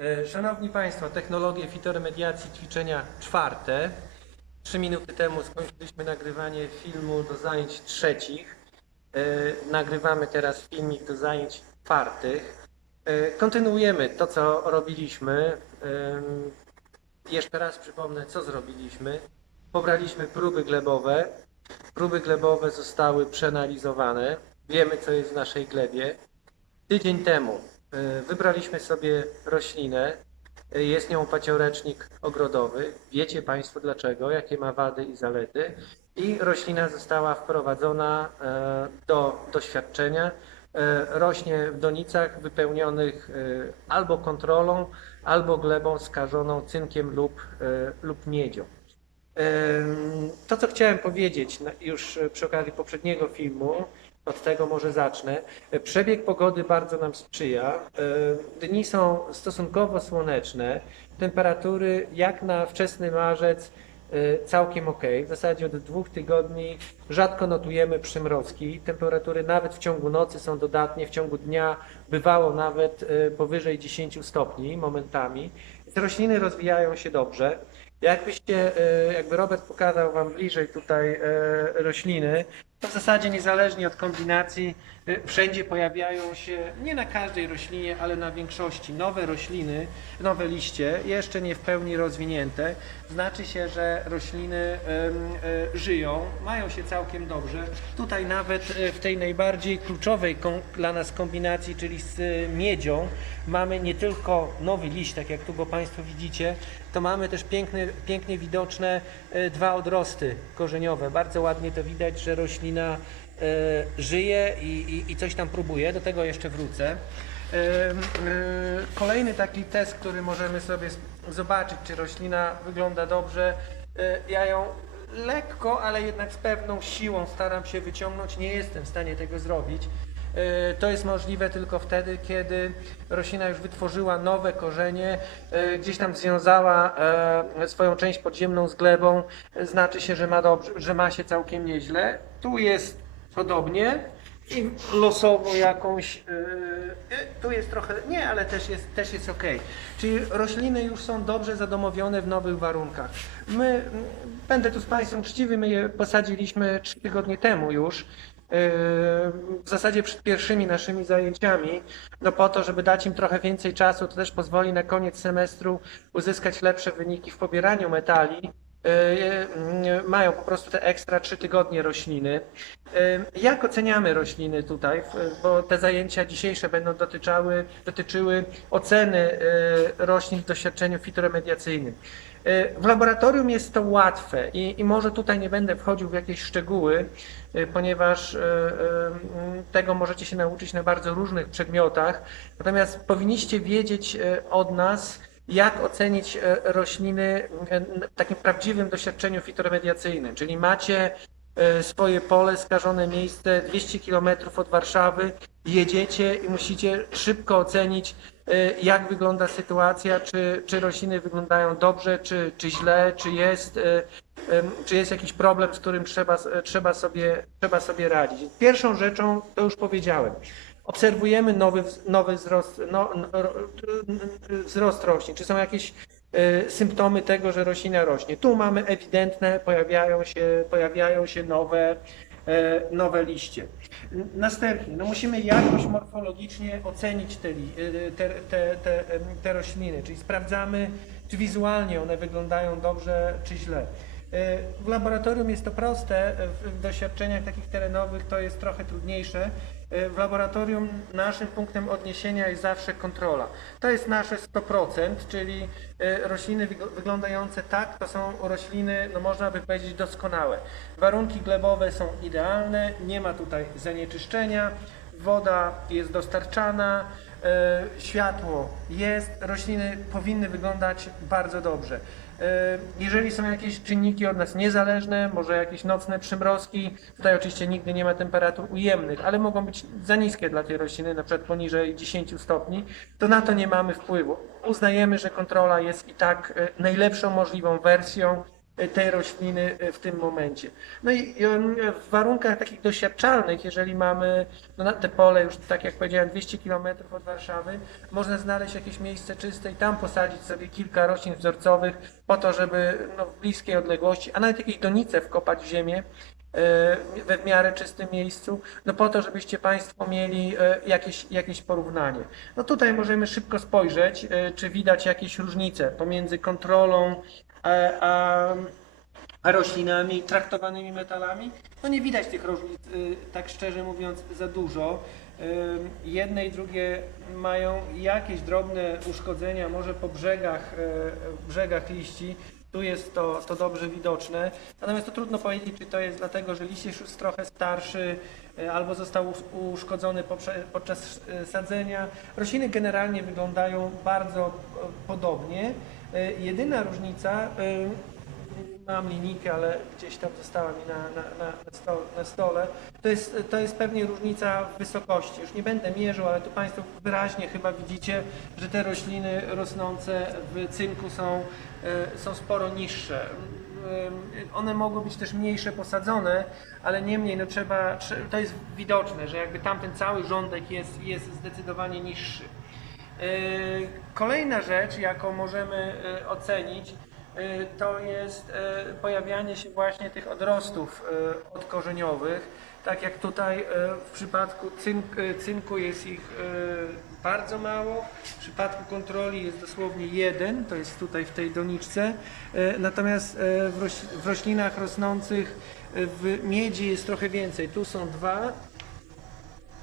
E, Szanowni Państwo, technologie fitoremediacji ćwiczenia czwarte. Trzy minuty temu skończyliśmy nagrywanie filmu do zajęć trzecich. E, Nagrywamy teraz filmik do zajęć czwartych. E, Kontynuujemy to, co robiliśmy. Jeszcze raz przypomnę, co zrobiliśmy. Pobraliśmy próby glebowe. Próby glebowe zostały przeanalizowane. Wiemy, co jest w naszej glebie. Tydzień temu wybraliśmy sobie roślinę. Y, Jest nią paciorecznik ogrodowy. Wiecie Państwo dlaczego, jakie ma wady i zalety. I roślina została wprowadzona e, do doświadczenia. E, Rośnie w donicach wypełnionych e, albo kontrolą, albo glebą skażoną cynkiem lub, e, lub miedzią. To, co chciałem powiedzieć już e, przy okazji poprzedniego filmu, od tego może zacznę. Przebieg pogody bardzo nam sprzyja. E, Dni są stosunkowo słoneczne. Temperatury jak na wczesny marzec e, całkiem ok. W zasadzie od dwóch tygodni rzadko notujemy przymrozki. Temperatury nawet w ciągu nocy są dodatnie, w ciągu dnia bywało nawet e, powyżej 10 stopni momentami. Więc rośliny rozwijają się dobrze. Jakbyście, jakby Robert pokazał Wam bliżej tutaj rośliny, to w zasadzie niezależnie od kombinacji wszędzie pojawiają się, nie na każdej roślinie, ale na większości nowe rośliny, nowe liście, jeszcze nie w pełni rozwinięte. Znaczy się, że rośliny e, żyją, mają się całkiem dobrze. Tutaj nawet e, w tej najbardziej kluczowej dla nas kombinacji, czyli z e, miedzią, mamy nie tylko nowy liść, tak jak tu go Państwo widzicie, to mamy też piękne, pięknie widoczne e, dwa odrosty korzeniowe. Bardzo ładnie to widać, że roślina e, żyje i, i, i coś tam próbuje. Do tego jeszcze wrócę. E, e, Kolejny taki test, który możemy sobie zobaczyć, czy roślina wygląda dobrze. Ja ją lekko, ale jednak z pewną siłą staram się wyciągnąć. Nie jestem w stanie tego zrobić. To jest możliwe tylko wtedy, kiedy roślina już wytworzyła nowe korzenie, gdzieś tam związała swoją część podziemną z glebą, znaczy się, że ma, dobrze, że ma się całkiem nieźle. Tu jest podobnie i losowo jakąś, e, e, tu jest trochę, nie, ale też jest, też jest ok. Czyli rośliny już są dobrze zadomowione w nowych warunkach. My, m, będę tu z Państwem uczciwy, my je posadziliśmy trzy tygodnie temu już w zasadzie przed pierwszymi naszymi zajęciami, no po to, żeby dać im trochę więcej czasu, to też pozwoli na koniec semestru uzyskać lepsze wyniki w pobieraniu metali. Yy, Mają po prostu te ekstra trzy tygodnie rośliny. Yy, Jak oceniamy rośliny tutaj? Bo te zajęcia dzisiejsze będą dotyczyły, dotyczyły oceny roślin w doświadczeniu fitoremediacyjnym. W laboratorium jest to łatwe i, i może tutaj nie będę wchodził w jakieś szczegóły, y, ponieważ y, y, tego możecie się nauczyć na bardzo różnych przedmiotach. Natomiast powinniście wiedzieć y, od nas, jak ocenić y, rośliny y, w takim prawdziwym doświadczeniu fitoremediacyjnym. Czyli macie y, swoje pole, skażone miejsce 200 km od Warszawy, jedziecie i musicie szybko ocenić, jak wygląda sytuacja, czy, czy rośliny wyglądają dobrze, czy, czy źle, czy jest, czy jest jakiś problem, z którym trzeba, trzeba, sobie, trzeba sobie radzić. Pierwszą rzeczą, to już powiedziałem, obserwujemy nowy, nowy wzrost, no, no, ro- wzrost roślin. Czy są jakieś y, symptomy tego, że roślina rośnie? Tu mamy ewidentne, pojawiają się, pojawiają się nowe, e, nowe liście. Następnie, no musimy jakoś morfologicznie ocenić te, y, te, te, te, te rośliny, czyli sprawdzamy, czy wizualnie one wyglądają dobrze, czy źle. E, W laboratorium jest to proste, w doświadczeniach takich terenowych to jest trochę trudniejsze. E, W laboratorium naszym punktem odniesienia jest zawsze kontrola. To jest nasze 100%, czyli e, rośliny wyg- wyglądające tak, to są rośliny, no można by powiedzieć, doskonałe. Warunki glebowe są idealne, nie ma tutaj zanieczyszczenia, woda jest dostarczana, światło jest, rośliny powinny wyglądać bardzo dobrze. E, Jeżeli są jakieś czynniki od nas niezależne, może jakieś nocne przymrozki, tutaj oczywiście nigdy nie ma temperatur ujemnych, ale mogą być za niskie dla tej rośliny, na przykład poniżej 10 stopni, to na to nie mamy wpływu. Uznajemy, że kontrola jest i tak e, najlepszą możliwą wersją e, tej rośliny e, w tym momencie. No i w warunkach takich doświadczalnych, jeżeli mamy no na te pole już, tak jak powiedziałem, 200 km od Warszawy, można znaleźć jakieś miejsce czyste i tam posadzić sobie kilka roślin wzorcowych po to, żeby no, w bliskiej odległości, a nawet jakieś donice wkopać w ziemię, we w miarę czystym miejscu, no po to, żebyście Państwo mieli e, jakieś, jakieś porównanie. No tutaj możemy szybko spojrzeć, e, czy widać jakieś różnice pomiędzy kontrolą a, a, a roślinami traktowanymi metalami. No nie widać tych różnic, y, tak szczerze mówiąc, za dużo. Jedne i drugie mają jakieś drobne uszkodzenia, może po brzegach, y, brzegach liści. Tu jest to, to dobrze widoczne. Natomiast to trudno powiedzieć, czy to jest dlatego, że liść jest już trochę starszy y, albo został us- uszkodzony podczas y, sadzenia. Rośliny generalnie wyglądają bardzo y, podobnie. Jedyna różnica, mam linijkę, ale gdzieś tam została mi na, na, na, na, sto, na stole. To jest, to jest pewnie różnica wysokości. Już nie będę mierzył, ale tu Państwo wyraźnie chyba widzicie, że te rośliny rosnące w cynku są, e, są sporo niższe. Ym, One mogły być też mniejsze posadzone, ale niemniej no trzeba, trze- to jest widoczne, że jakby tamten cały rządek jest, jest zdecydowanie niższy. Yy, Kolejna rzecz, jaką możemy ocenić, to jest pojawianie się właśnie tych odrostów odkorzeniowych. Tak jak tutaj w przypadku cynk, yy, cynku jest ich bardzo mało, w przypadku kontroli jest dosłownie jeden, to jest tutaj w tej doniczce. Yy, Natomiast yy, w, roś, w roślinach rosnących yy, w miedzi jest trochę więcej. Tu są dwa,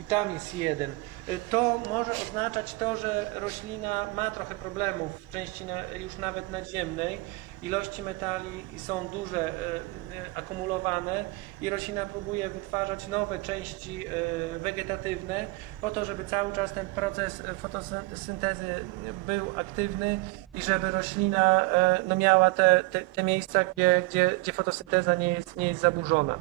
i tam jest jeden. To może oznaczać to, że roślina ma trochę problemów w części już nawet nadziemnej. Ilości metali są duże, y, y, akumulowane i roślina próbuje wytwarzać nowe części y, wegetatywne po to, żeby cały czas ten proces fotosyntezy był aktywny i żeby roślina no, miała te, te, te miejsca, gdzie, gdzie, gdzie fotosynteza nie jest, nie jest zaburzona.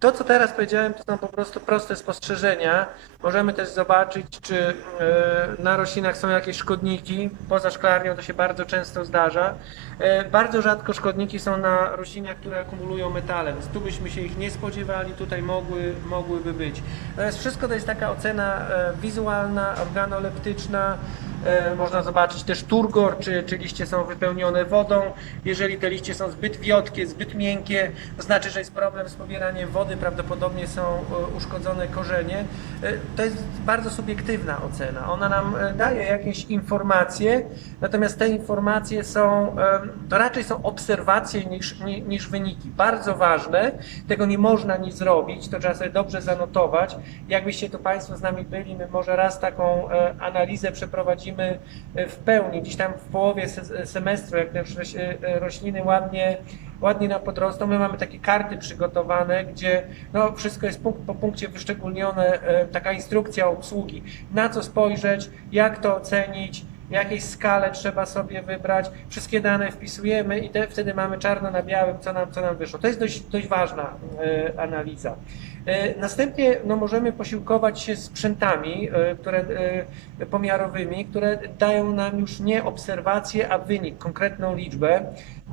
To, co teraz powiedziałem, to są po prostu proste spostrzeżenia. Możemy też zobaczyć, czy e, na roślinach są jakieś szkodniki. Poza szklarnią to się bardzo często zdarza. E, Bardzo rzadko szkodniki są na roślinach, które akumulują metale, więc tu byśmy się ich nie spodziewali, tutaj mogły, mogłyby być. Natomiast wszystko to jest taka ocena e, wizualna, organoleptyczna. Można zobaczyć też turgor, czy, czy liście są wypełnione wodą. Jeżeli te liście są zbyt wiotkie, zbyt miękkie, to znaczy, że jest problem z pobieraniem wody, prawdopodobnie są e, uszkodzone korzenie. E, To jest bardzo subiektywna ocena. Ona nam e, daje jakieś informacje, natomiast te informacje są, to raczej są obserwacje niż, ni- niż wyniki. Bardzo ważne, tego nie można nic zrobić, to trzeba sobie dobrze zanotować. Jakbyście tu Państwo z nami byli, my może raz taką analizę przeprowadzimy w pełni, gdzieś tam w połowie se- semestru, jak te rośliny ładnie, ładnie nam podrosną. My mamy takie karty przygotowane, gdzie no, wszystko jest punkt po punkcie wyszczególnione, e, taka instrukcja obsługi, na co spojrzeć, jak to ocenić, jakieś skale trzeba sobie wybrać, wszystkie dane wpisujemy i te, wtedy mamy czarno na białym, co nam, co nam wyszło. To jest dość, dość ważna e, analiza. E, Następnie no, możemy posiłkować się sprzętami które, pomiarowymi, które dają nam już nie obserwację, a wynik, konkretną liczbę.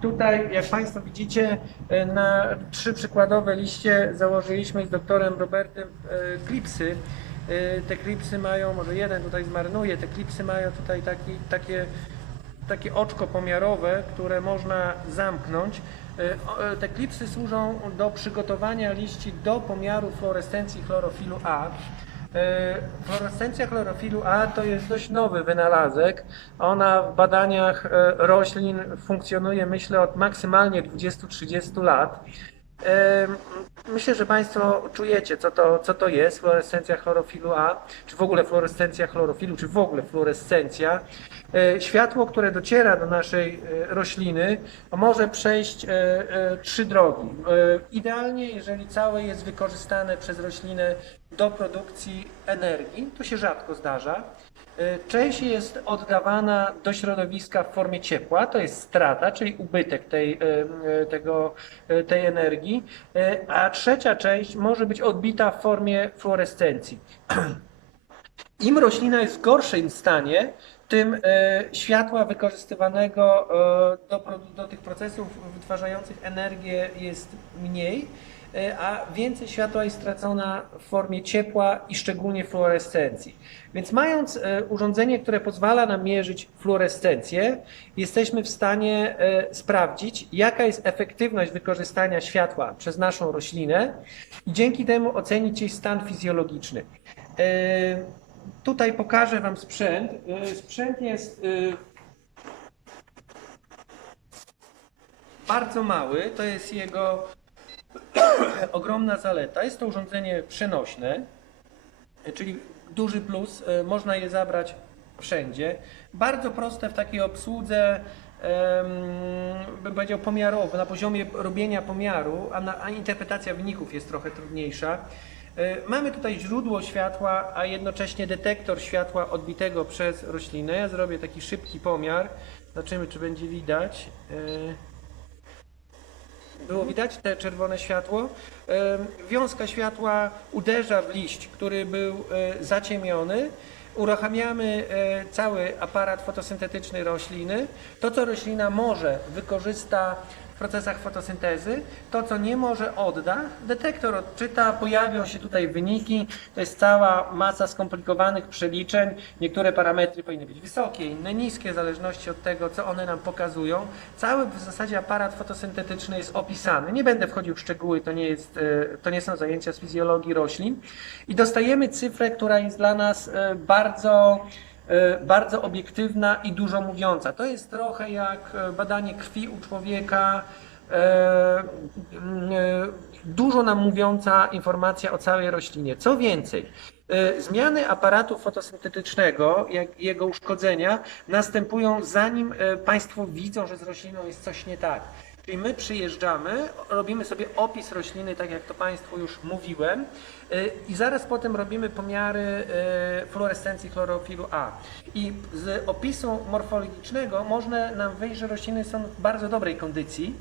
Tutaj, jak Państwo widzicie, e, na trzy przykładowe liście założyliśmy z doktorem Robertem e, klipsy. E, Te klipsy mają, może jeden tutaj zmarnuje, te klipsy mają tutaj taki, takie takie oczko pomiarowe, które można zamknąć. Te klipsy służą do przygotowania liści do pomiaru fluorescencji chlorofilu A. E, Fluorescencja chlorofilu A to jest dość nowy wynalazek. Ona w badaniach e, roślin funkcjonuje myślę od maksymalnie 20-30 lat. Myślę, że Państwo czujecie, co to, co to jest fluorescencja chlorofilu A, czy w ogóle fluorescencja chlorofilu, czy w ogóle fluorescencja. E, Światło, które dociera do naszej e, rośliny, może przejść e, trzy drogi. Idealnie, jeżeli całe jest wykorzystane przez roślinę do produkcji energii, to się rzadko zdarza. E, Część jest oddawana do środowiska w formie ciepła, to jest strata, czyli ubytek tej, e, e, tego, tej energii, a trzecia część może być odbita w formie fluorescencji. Im roślina jest w gorszym stanie, tym światła wykorzystywanego do, do tych procesów wytwarzających energię jest mniej, a więcej światła jest stracona w formie ciepła i szczególnie fluorescencji. Więc mając e, urządzenie, które pozwala nam mierzyć fluorescencję, jesteśmy w stanie e, sprawdzić, jaka jest efektywność wykorzystania światła przez naszą roślinę i dzięki temu ocenić jej stan fizjologiczny. E, Tutaj pokażę Wam sprzęt. E, Sprzęt jest e, bardzo mały. To jest jego ogromna zaleta. Jest to urządzenie przenośne, e, czyli duży plus. e, Można je zabrać wszędzie. Bardzo proste w takiej obsłudze, bym powiedział pomiarowo, na poziomie robienia pomiaru, a, na, a interpretacja wyników jest trochę trudniejsza. E, Mamy tutaj źródło światła, a jednocześnie detektor światła odbitego przez roślinę. Ja zrobię taki szybki pomiar. Zobaczymy, czy będzie widać. Było widać te czerwone światło? Wiązka światła uderza w liść, który był e, zaciemiony. Uruchamiamy e, cały aparat fotosyntetyczny rośliny. To, co roślina może, wykorzysta procesach fotosyntezy. To, co nie może, odda. Detektor odczyta, pojawią się tutaj wyniki. To jest cała masa skomplikowanych przeliczeń. Niektóre parametry powinny być wysokie, inne niskie, w zależności od tego, co one nam pokazują. Cały w zasadzie aparat fotosyntetyczny jest opisany. Nie będę wchodził w szczegóły, to nie, jest, e, to nie są zajęcia z fizjologii roślin. I dostajemy cyfrę, która jest dla nas e, bardzo bardzo obiektywna i dużo mówiąca. To jest trochę jak e, badanie krwi u człowieka, e, mm, e, dużo nam mówiąca informacja o całej roślinie. Co więcej, e, zmiany aparatu fotosyntetycznego, jak jego uszkodzenia, następują zanim e, Państwo widzą, że z rośliną jest coś nie tak. Czyli my przyjeżdżamy, robimy sobie opis rośliny, tak jak to Państwu już mówiłem, y, i zaraz potem robimy pomiary y, fluorescencji chlorofilu A. I z opisu morfologicznego można nam wyjść, że rośliny są w bardzo dobrej kondycji.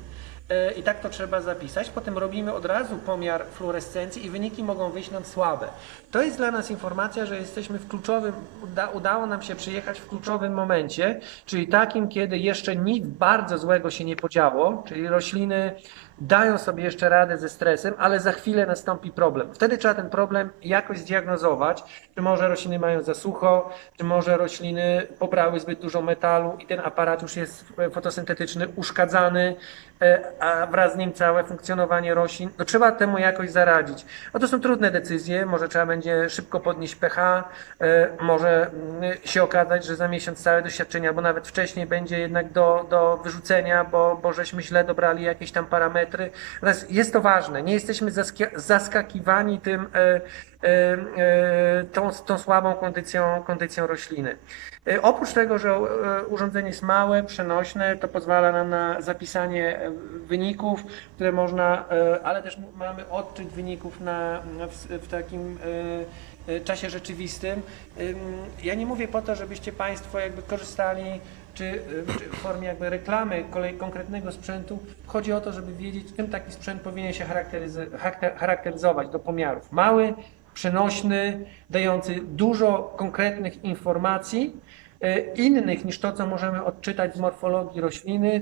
Y, I tak to trzeba zapisać. Potem robimy od razu pomiar fluorescencji i wyniki mogą wyjść nam słabe. To jest dla nas informacja, że jesteśmy w kluczowym, uda, udało nam się przyjechać w kluczowym momencie, czyli takim, kiedy jeszcze nic bardzo złego się nie podziało, czyli rośliny dają sobie jeszcze radę ze stresem, ale za chwilę nastąpi problem. Wtedy trzeba ten problem jakoś zdiagnozować, czy może rośliny mają za sucho, czy może rośliny pobrały zbyt dużo metalu i ten aparat już jest fotosyntetyczny uszkadzany, e, a wraz z nim całe funkcjonowanie roślin. No, trzeba temu jakoś zaradzić. No to są trudne decyzje, może trzeba będzie szybko podnieść pH, e, może mm, się okazać, że za miesiąc całe doświadczenia, albo nawet wcześniej będzie jednak do, do wyrzucenia, bo, bo żeśmy źle dobrali jakieś tam parametry. Natomiast jest to ważne, nie jesteśmy zaskakiwani tym, e, e, e, tą, tą słabą kondycją, kondycją rośliny. Oprócz tego, że urządzenie jest małe, przenośne, to pozwala nam na zapisanie wyników, które można, ale też mamy odczyt wyników na, w, w takim czasie rzeczywistym. Ym, Ja nie mówię po to, żebyście Państwo jakby korzystali czy, y, czy w formie jakby reklamy kolej konkretnego sprzętu. Chodzi o to, żeby wiedzieć, czym taki sprzęt powinien się charakteryzować do pomiarów. Mały, przenośny, dający dużo konkretnych informacji, e, innych niż to, co możemy odczytać z morfologii rośliny,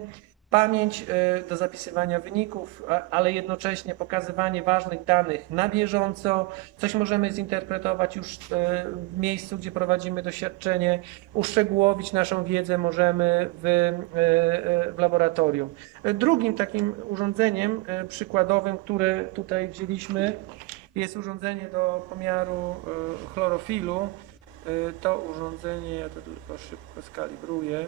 pamięć e, do zapisywania wyników, ale jednocześnie pokazywanie ważnych danych na bieżąco. Coś możemy zinterpretować już e, w miejscu, gdzie prowadzimy doświadczenie, uszczegółowić naszą wiedzę możemy w, e, w laboratorium. Drugim takim urządzeniem przykładowym, które tutaj wzięliśmy, jest urządzenie do pomiaru chlorofilu. To urządzenie, ja to tylko szybko skalibruję.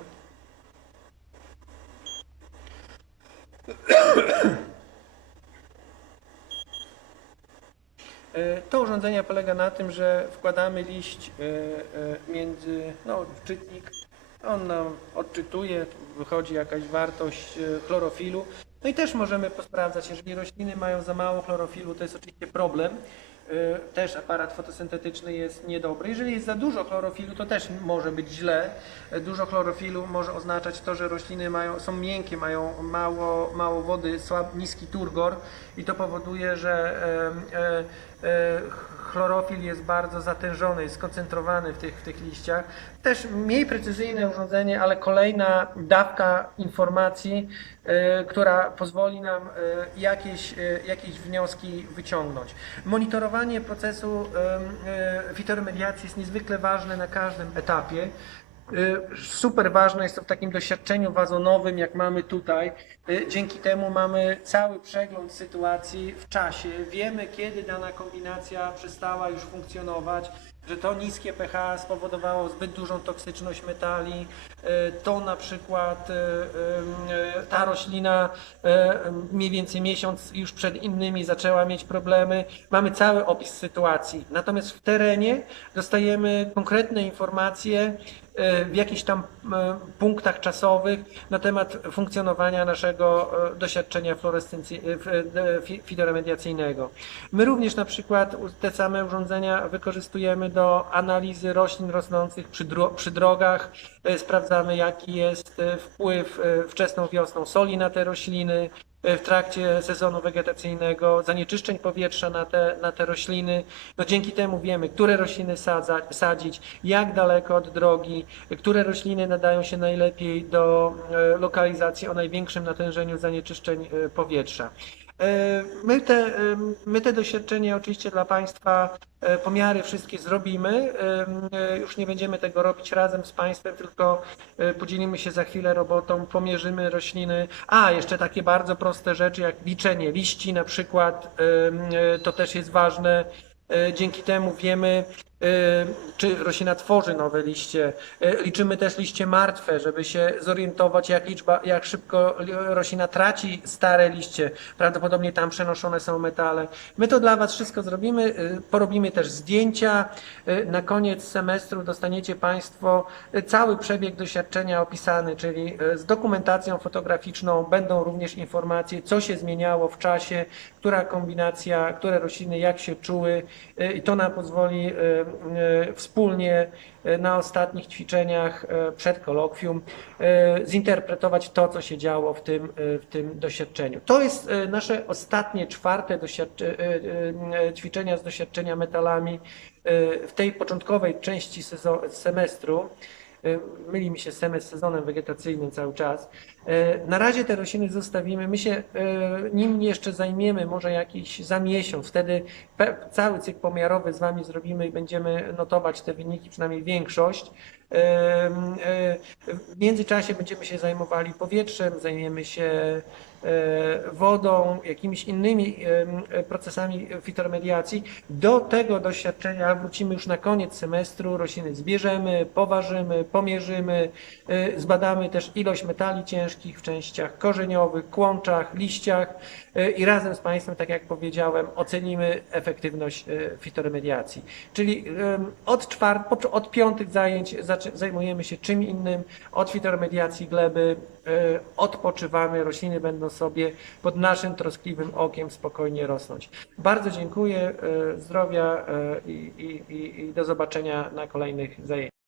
To urządzenie polega na tym, że wkładamy liść e, e, między, no, czytnik, on nam odczytuje, wychodzi jakaś wartość e, chlorofilu. No i też możemy posprawdzać, jeżeli rośliny mają za mało chlorofilu, to jest oczywiście problem. E, Też aparat fotosyntetyczny jest niedobry. Jeżeli jest za dużo chlorofilu, to też może być źle. E, Dużo chlorofilu może oznaczać to, że rośliny mają, są miękkie, mają mało, mało wody, słab, niski turgor i to powoduje, że e, e, chlorofil jest bardzo zatężony, jest skoncentrowany w tych, w tych liściach. Też mniej precyzyjne urządzenie, ale kolejna dawka informacji, e, która pozwoli nam e, jakieś, e, jakieś wnioski wyciągnąć. Monitorowanie procesu e, e, fitoremediacji jest niezwykle ważne na każdym etapie. Y, Super ważne jest to w takim doświadczeniu wazonowym, jak mamy tutaj. Y, Dzięki temu mamy cały przegląd sytuacji w czasie. Wiemy, kiedy dana kombinacja przestała już funkcjonować, że to niskie pH spowodowało zbyt dużą toksyczność metali. Y, To na przykład y, y, ta roślina mniej więcej miesiąc już przed innymi zaczęła mieć problemy. Mamy cały opis sytuacji. Natomiast w terenie dostajemy konkretne informacje e, w jakichś tam e, punktach czasowych na temat funkcjonowania naszego e, doświadczenia fluorescencji- e, f- e, fi- fitoremediacyjnego. My również na przykład te same urządzenia wykorzystujemy do analizy roślin rosnących przy, dro- przy drogach. E, Sprawdzamy jaki jest e, wpływ e, wczesną wiosną soli na te rośliny e, w trakcie sezonu wegetacyjnego, zanieczyszczeń powietrza na te, na te rośliny. No dzięki temu wiemy, które rośliny sadza, sadzić, jak daleko od drogi, które rośliny nadają się najlepiej do lokalizacji o największym natężeniu zanieczyszczeń powietrza. E, My te, e, my te doświadczenia oczywiście dla Państwa, e, pomiary wszystkie zrobimy. Już nie będziemy tego robić razem z Państwem, tylko podzielimy się za chwilę robotą, pomierzymy rośliny. A, jeszcze takie bardzo proste rzeczy jak liczenie liści na przykład, to też jest ważne. Dzięki temu wiemy, czy roślina tworzy nowe liście. E, Liczymy też liście martwe, żeby się zorientować, jak, liczba, jak szybko li- roślina traci stare liście. Prawdopodobnie tam przenoszone są metale. My to dla Was wszystko zrobimy. e, Porobimy też zdjęcia. E, Na koniec semestru dostaniecie Państwo e, cały przebieg doświadczenia opisany, czyli e, z dokumentacją fotograficzną będą również informacje, co się zmieniało w czasie, która kombinacja, które rośliny jak się czuły e, i to nam pozwoli e, e, wspólnie e, na ostatnich ćwiczeniach e, przed kolokwium e, zinterpretować to, co się działo w tym, e, w tym doświadczeniu. To jest e, nasze ostatnie, czwarte e, e, e, ćwiczenia z doświadczenia metalami e, w tej początkowej części semestru. E, Myli mi się semestr z sezonem wegetacyjnym cały czas. E, Na razie te rośliny zostawimy. My się e, nim jeszcze zajmiemy może jakiś za miesiąc. Wtedy cały cykl pomiarowy z Wami zrobimy i będziemy notować te wyniki, przynajmniej większość. W międzyczasie będziemy się zajmowali powietrzem, zajmiemy się wodą, jakimiś innymi e, procesami fitoremediacji. Do tego doświadczenia wrócimy już na koniec semestru. Rośliny zbierzemy, poważymy, pomierzymy, e, zbadamy też ilość metali ciężkich w częściach korzeniowych, kłączach, liściach e, i razem z Państwem, tak jak powiedziałem, ocenimy efektywność e, fitoremediacji. Czyli od, czwart, od piątych zajęć zajmujemy się czym innym, od fitoremediacji gleby e, odpoczywamy, rośliny będą sobie pod naszym troskliwym okiem spokojnie rosnąć. Bardzo dziękuję, e, zdrowia e, i, i, i, i do zobaczenia na kolejnych zajęciach.